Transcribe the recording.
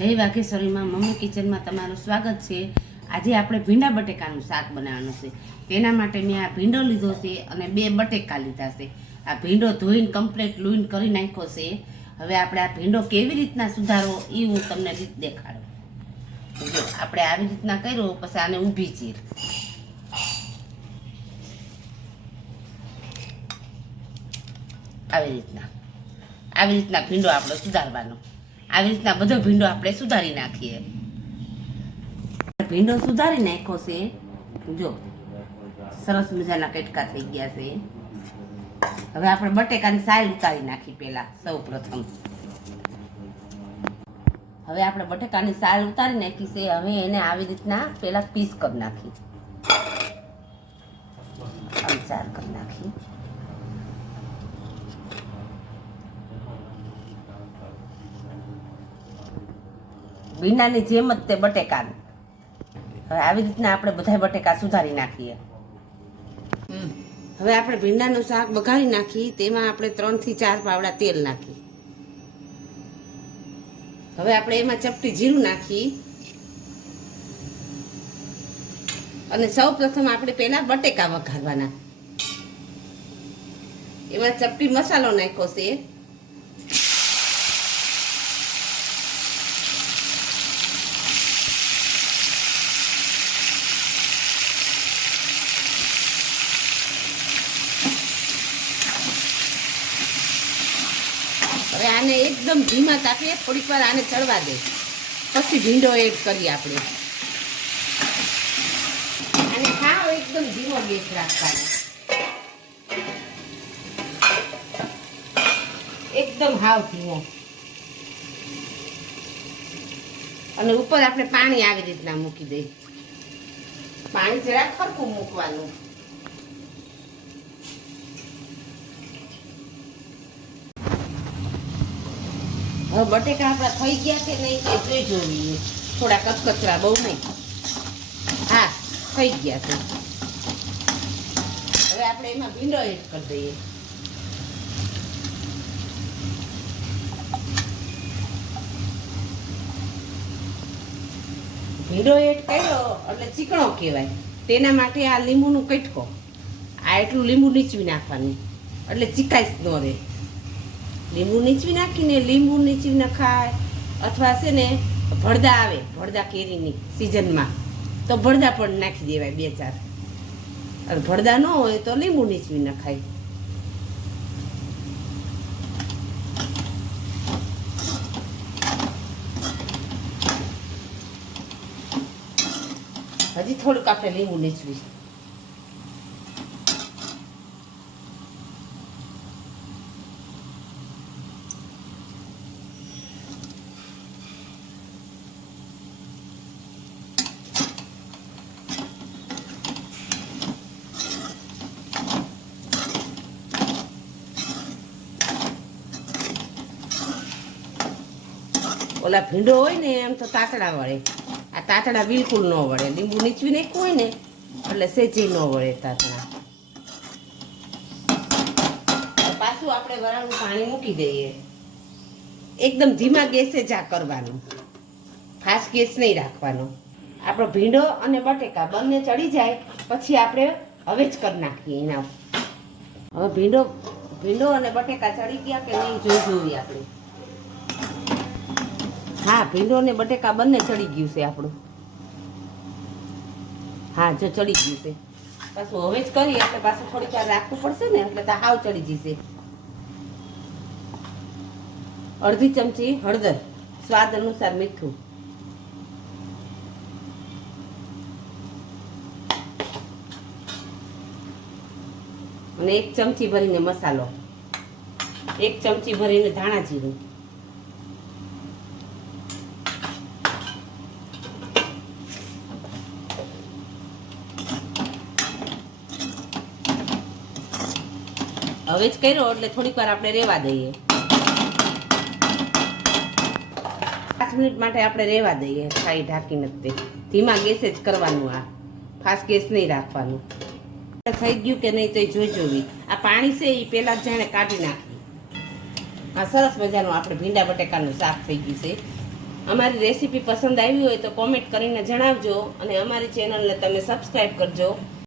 જય વાઘેશ્વરીમાં મમ્મી કિચનમાં તમારું સ્વાગત છે। આજે આપણે ભીંડા બટેકાનું શાક બનાવવાનું છે। તેના માટે મેં આ ભીંડો લીધો છે અને 2 બટેકા લીધા છે। આ ભીંડો ધોઈને કમ્પ્લીટ લૂઈન કરી નાખ્યો છે। હવે આપણે આ ભીંડો કેવી રીતના સુધારવો એ હું તમને રીત દેખાડું। જો આપણે આવી રીતના કર્યો પછી આને ઊભી ચીર, આવી રીતના ભીંડો આપણે સુધારવાનો। આવી રીતના બધો ભીંડો આપણે સુધારી નાખીએ। ભીંડો સુધારી નાખ્યો છે, જો સરસ મજાના કટકા થઈ ગયા છે। હવે આપણે બટેકાની સાલ ઉતારી નાખી પહેલા સૌ પ્રથમ। હવે આપણે બટેકાની સાલ ઉતારી નાખી છે। હવે એને આવી રીતના પહેલા પીસ કરી નાખી, ચાર કરી નાખી। ભીંડાની જેમ જ તે બટેકાનું હવે આવી રીતના આપણે બધા બટેકા સુધારી નાખીએ। હવે આપણે ભીંડાનું શાક બઘારી નાખી, તેમાં આપણે 3 થી 4 પાવડા તેલ નાખી। હવે આપણે એમાં ચપટી જીરું નાખી અને સૌ પ્રથમ આપણે પહેલા બટેકા વઘારવાના। એમાં ચપટી મસાલો નાખ્યો છે। હવે આને એકદમ ધીમા તાપે થોડીક વાર આને ચડવા દે, પછી ભીંડો એડ કરીએ આપણે। આને ખાવ એકદમ ધીમો ગેસ રાખવાનો, એકદમ હાવ ધીમો। અને ઉપર આપણે પાણી આવી રીતના મૂકી દઈએ, પાણી જરા ખરખું મૂકવાનું। હવે બટેકા આપણા થઈ ગયા કે નહીં તે જોઈ જોઈએ, થોડા કચકચરા, બહુ નહીં। હા, થઈ ગયા છે। હવે આપણે એમાં ભીંડો એડ કરી દઈએ। ભીંડો એડ કર્યો એટલે ચીકણો કહેવાય, તેના માટે આ લીંબુનું કટકો, આ એટલું લીંબુ નીચવી નાખવાનું એટલે ચીકાશ ન રહે। લીંબુ નીચવી નાખીને લીંબુ નીચવી નખાય, અથવા છે ને ભળદા આવે, ભળદા કેરીની સિઝનમાં તો ભળદા પણ નાખી દેવાય 2-4, અને ભળદા ન હોય તો લીંબુ નીચવી નખાય। હજી થોડુંક આપણે લીંબુ નીચવી, ઓલા ભીંડો હોય ને એમ તો તાતડા વળે, આ તાતડા બિલકુલ ન વળે। લીંબુ નીચવી નાખ્યું હોય ને એટલે સેજી ન વળે તાતડા। પાછું આપણે વરાળનું પાણી મૂકી દઈએ, એકદમ ધીમા ગેસે જ આ કરવાનું, ફાસ્ટ ગેસ નહીં રાખવાનો। આપણો ભીંડો અને બટેકા બંને ચડી જાય પછી આપણે હવે જ કરી નાખીએ એના। હવે ભીંડો અને બટેકા ચડી ગયા કે નહીં જોઈએ આપણે। હા, ભીંડો અને બટેકા બંને ચડી ગયું છે આપણું। હા, જો ચડી ગયું છે, પાછું હવે જ કરીએ એટલે પાછું થોડીક વાર રાખવું પડશે ને, એટલે તો હાવ ચડી જશે। અડધી ચમચી હળદર, સ્વાદ અનુસાર મીઠું, અને 1 ચમચી ભરીને મસાલો, 1 ચમચી ભરીને ધાણા જીરું, હવે જ કર્યો એટલે થોડીક વાર આપણે રેવા દઈએ, 5 મિનિટ માટે આપણે રેવા દઈએ ખાલી ઢાંકીને। તે ધીમા ગેસે જ કરવાનું, આ ફાસ્ટ ગેસ નહીં રાખવાનું। થઈ ગયું કે નહીં તો જોઈ જોવી। આ પાણી છે એ પહેલા જ જાણે કાઢી નાખી। આ સરસ મજાનું આપણે ભીંડા બટેકાનું શાક થઈ ગયું છે। અમારી રેસીપી પસંદ આવી હોય તો કોમેન્ટ કરીને જણાવજો અને અમારી ચેનલને તમે સબસ્ક્રાઈબ કરજો.